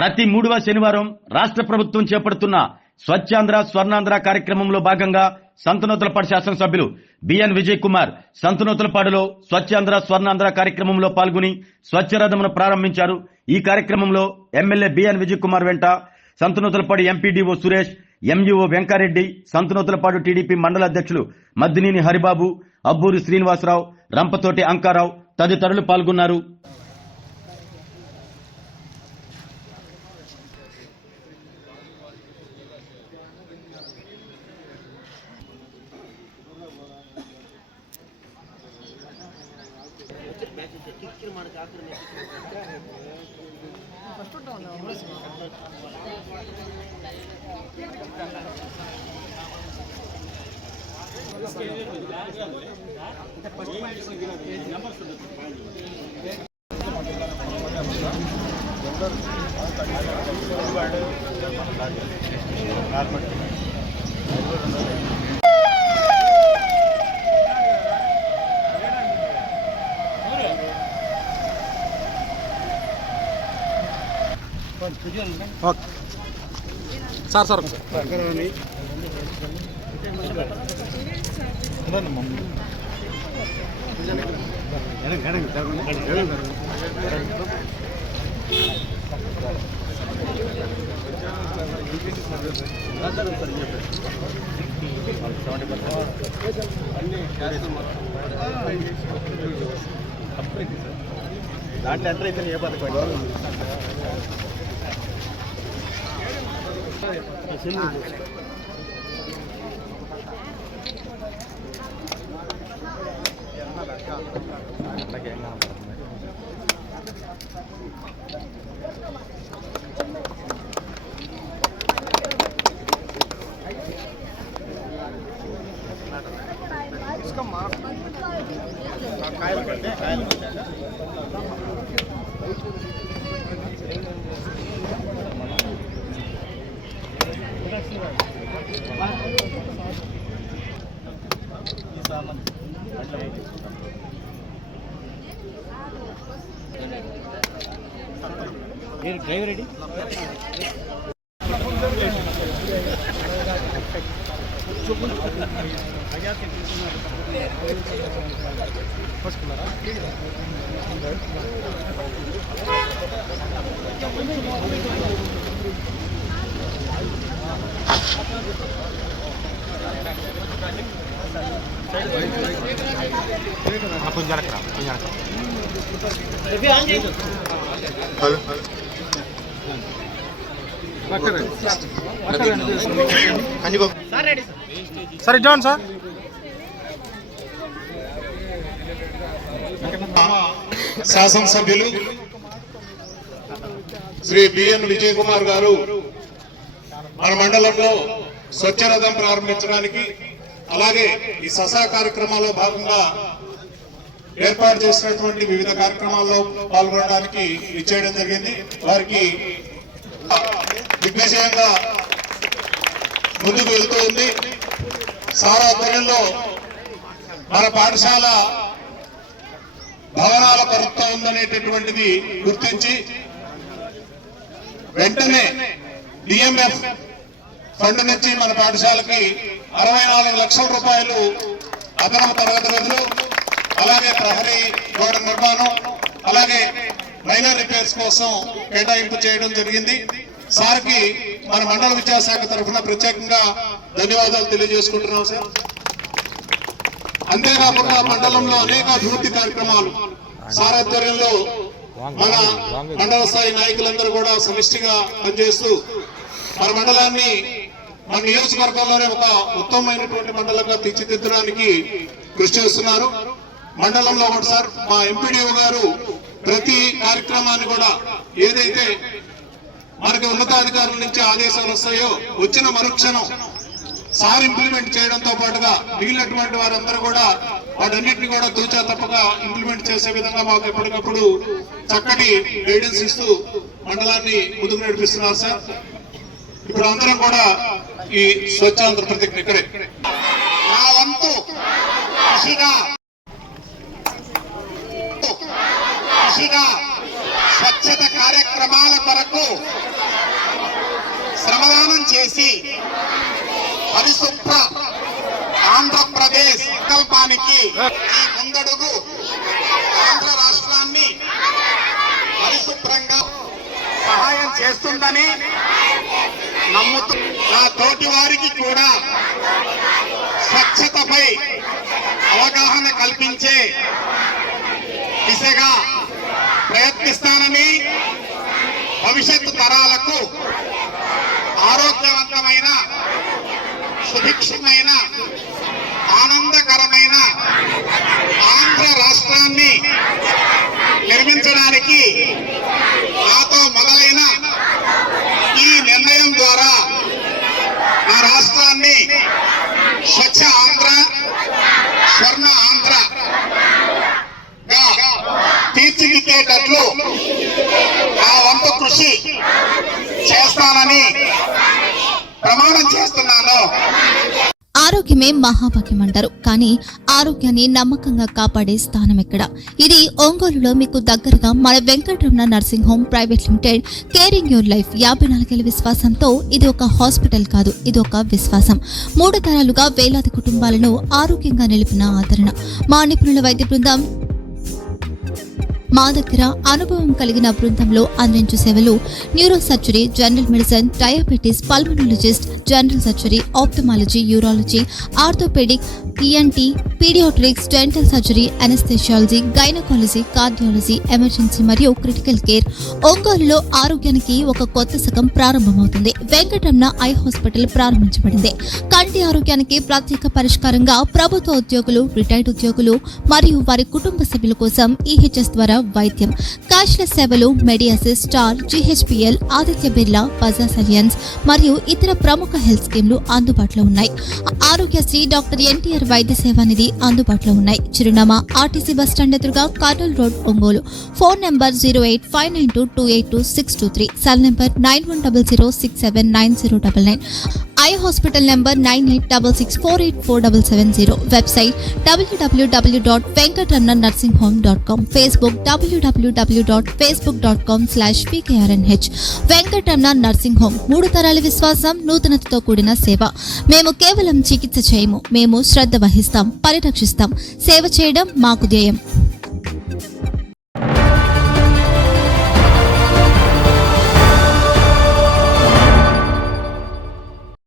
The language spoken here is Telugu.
ప్రతి 3వ శనివారం రాష్ట్ర ప్రభుత్వం చేపడుతున్న స్వచ్ఛాంధ్ర స్వర్ణాంధ్ర కార్యక్రమంలో భాగంగా సంతనూతలపాడు శాసనసభ్యులు బిఎన్ విజయ్ కుమార్ సంతనూతలపాడులో స్వచ్ఛాంధ్ర స్వర్ణాంధ్ర కార్యక్రమంలో పాల్గొని స్వచ్ఛరథమును ప్రారంభించారు. ఈ కార్యక్రమంలో ఎమ్మెల్యే బిఎన్ విజయ్ కుమార్ వెంట సంతనూతలపాడు ఎంపీడీఓ సురేష్, ఎంయూఓ వెంకారెడ్డి, సంతనూతలపాడు టీడీపీ మండల అధ్యక్షులు మద్దినేని హరిబాబు, అబ్బూరి శ్రీనివాసరావు, రంపతోటి అంకారావు తదితరులు పాల్గొన్నారు. సార్ సార్ దాంట్లో ఎంటర్ అయితే ఏ పథకం డ్రైవర్ రెడీ సరే జాన్ సార్ శాసనసభ్యులు శ్రీ బిఎన్ విజయ్ కుమార్ గారు మన మండలంలో స్వచ్ఛరథం ప్రారంభించడానికి అలాగే ఈ ససా కార్యక్రమాల్లో భాగంగా ఏర్పాటు చేసినటువంటి వివిధ కార్యక్రమాల్లో పాల్గొనడానికి ఇచ్చేయడం జరిగింది. వారికి దిగ్విజయంగా ముందుకు వెళ్తూ ఉంది. సారా ఆధ్వర్యంలో మన పాఠశాల భవనాల కొరత ఉందనేటటువంటిది గుర్తించి వెంటనే డిఎంఎఫ్ ఫండ్ నుంచి మన పాఠశాలకి 64 లక్షల రూపాయలు అదనపు తరగతి గదులు, అలాగే ప్రహరీ గోడ నిర్మాణం, అలాగే మైనర్ రిపేర్స్ కోసం కేటాయింపు చేయడం జరిగింది. సార్కి మన మండల విద్యాశాఖ తరఫున ప్రత్యేకంగా ధన్యవాదాలు తెలియజేసుకుంటున్నాం సార్. అంతేకాకుండా మండలంలో అనేక అభివృద్ధి కార్యక్రమాలు సార్ ఆధ్వర్యంలో మన మండల స్థాయి నాయకులందరూ కూడా సమిష్టిగా పనిచేస్తూ మన మండలాన్ని మన నియోజకవర్గంలోనే ఒక ఉత్తమమైనటువంటి మండలంగా తీర్చిదిద్దడానికి కృషి చేస్తున్నారు. మండలంలో ఒకటి సార్ మా ఎంపీడీఓ గారు ప్రతి కార్యక్రమాన్ని కూడా ఏదైతే మనకి ఉన్నతాధికారుల నుంచి ఆదేశాలు వస్తాయో వచ్చిన మరుక్షణం సార్ ఇంప్లిమెంట్ చేయడంతో పాటుగా మిగిలినటువంటి వారందరూ కూడా వాటన్నిటిని కూడా తూచా తప్పగా ఇంప్లిమెంట్ చేసే విధంగా మాకు ఎప్పటికప్పుడు చక్కటి గైడెన్స్ ఇస్తూ మండలాన్ని ముందుకు నడిపిస్తున్నారు సార్. ఇప్పుడు అందరం కూడా ఈ స్వచ్ఛాంధ్ర ప్రతిజ్ఞ ఇక్కడే నా వంతు కృషిగా స్వచ్ఛత కార్యక్రమాల కొరకు చేసి పరిశుభ్ర ఆంధ్రప్రదేశ్ సంకల్పానికి ఈ ముందడుగు ఆంధ్ర రాష్ట్రాన్ని పరిశుభ్రంగా సహాయం చేస్తుందని నమ్ముతూ నా తోటి వారికి కూడా స్వచ్ఛతపై అవగాహన కల్పించే దిశగా ప్రయత్నిస్తానని, భవిష్యత్తు తరాలకు ఆరోగ్యవంతమైన, సుభిక్షమైన, ఆనందకరమైన ఆంధ్ర రాష్ట్రాన్ని నిర్మించడానికి నాతో మొదలైన ఈ నిర్ణయం ద్వారా నా రాష్ట్రాన్ని స్వచ్ఛ ఆంధ్ర, స్వర్ణ ఆంధ్ర గా తీర్చిదిద్దేటట్లు నా వంతు కృషి చేస్తానని ప్రమాణం చేస్తున్నాను. ఆరోగ్యమే మహాభాగ్యం అంటారు, కానీ ఆరోగ్యాన్ని నమ్మకంగా కాపాడే స్థానం ఎక్కడ? ఇది ఒంగోలులో మీకు దగ్గరగా మన Venkataramana nursing home private limited. Caring your life 54 ఏళ్ల విశ్వాసంతో ఇది ఒక హాస్పిటల్ కాదు, ఇది ఒక విశ్వాసం. 3 తరాలుగా వేలాది కుటుంబాలను ఆరోగ్యంగా నిలిపిన ఆదరణ. మా నిపుణుల వైద్య బృందం మా దగ్గర అనుభవం కలిగిన బృందంలో అందించే సేవలు neuro surgery, general medicine, diabetes, pulmonologist, general surgery, ophthalmology, urology, orthopaedic, ENT, paediatrics, dental surgery, anaesthesiology, gynaecology, cardiology, emergency మరియు క్రిటికల్ కేర్. ఒంగోలులో ఆరోగ్యానికి ఒక కొత్త శకం ప్రారంభమవుతుంది. వెంకటరమణ ఐ హాస్పిటల్ ప్రారంభించబడింది. కంటి ఆరోగ్యానికి ప్రత్యేక పరిష్కారంగా ప్రభుత్వ ఉద్యోగులు, రిటైర్డ్ ఉద్యోగులు మరియు వారి కుటుంబ సభ్యుల కోసం ఈహెచ్ఎస్ ద్వారా వైద్యం, క్యాష్లెస్ సేవలు, medi assist, Star, GHPL, Aditya Birla, Bajaj Allianz మరియు ఇతర ప్రముఖ హెల్త్ స్కీమ్లు అందుబాటులో ఉన్నాయి. ఆరోగ్యశ్రీ, డాక్టర్ ఎన్టీఆర్ వైద్య సేవా నిధి అందుబాటులో ఉన్నాయి. చిరునామా ఆర్టీసీ బస్టాండ్ ఎదురుగా, Kurnool road, Ongole. Phone number 08592282623, cell number 9100679099. Eye hospital number 9866484770. Website www.venkatramanarsinghome.com. Facebook www.facebook.com/pkrnh. Venkataramana nursing home, 3 తరాల విశ్వాసం, నూతనతతో కూడిన సేవ. మేము కేవలం చికిత్స చేయము, మేము శ్రద్ధ వహిస్తాం, పరిరక్షిస్తాం. సేవ చేయడం మాకు ధ్యేయం.